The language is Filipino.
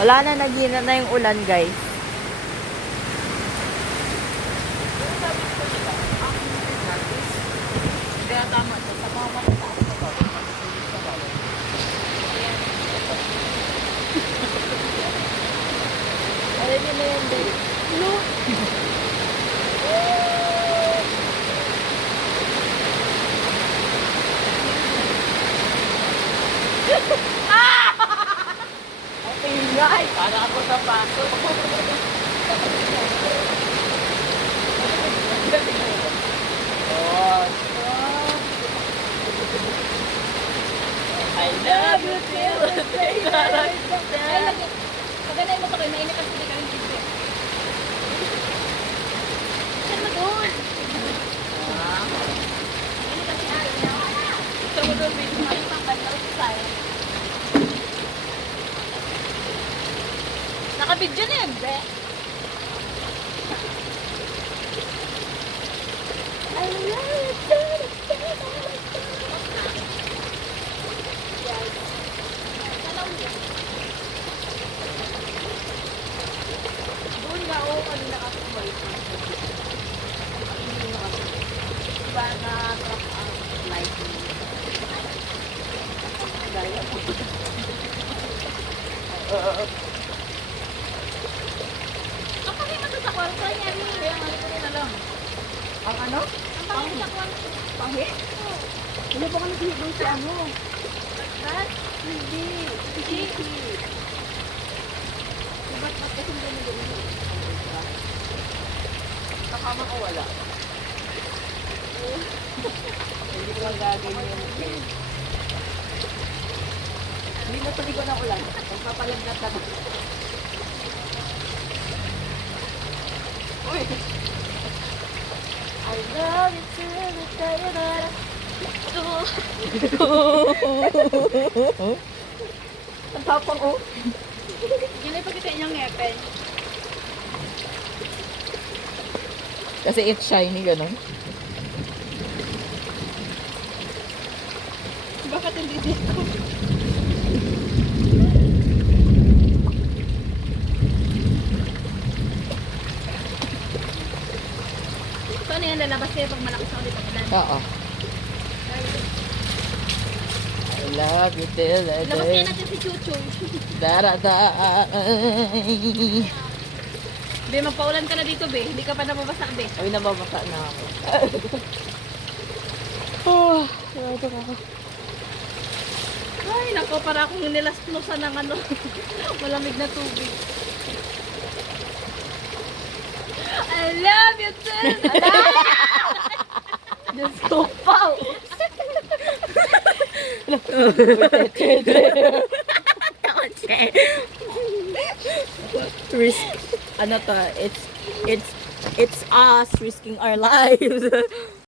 Wala na, naghina na yung ulan, guys. Kaya tama ito. Sa mga matataas na bawal, matutulog sa bawal. Alam niyo na yan, guys. No. Okay, ingay! Para ako sa paso. Oh, I love you till the day that I die. Maganda yung motor ko, mainit kasi hindi kami dito. Saan mo doon? Mainit kasi araw niya. Gusto mo doon, baby? May pangbanlaw sa tayo. Nakabidyo na yun, be. I love you. Doon nga ako kanina ako balik. Diba na truck ang lightning? Gaya mo. Ang pangit mo sa kwarto niya, Rin. Kaya nga ko rin alam. Ang ano? Ang pangit sa kwarto. Pangit? Ano ba ka naghihigang sa ano? Ba't? Hindi. Hindi. Ba't kasi hindi mo doon? Nakama ko wala. Hindi ko lang gaganyan. Hindi na tuloy ko ng ulan. Magpapalagnat na ba? Uy! I love you till the day that Ang tapang oh! Yun ay pagkita inyong ngepel. Kasi it's shiny, ganun. Bakit hindi dito? So ano yan, lalabas kayo pag malakas na ulit ang ulan? Oo. I love you till the Labas kayo day natin si Chuchu. that I die. Be, magpaulan ka na dito, be. Hindi ka pa nababasa, be. Ay, nababasa na ako. Oh, nababasa ako. Ay, nako, para akong nilasnusan ng ano, malamig na tubig. I love you too! Diyos ko pa! Risk, ano to, it's us risking our lives.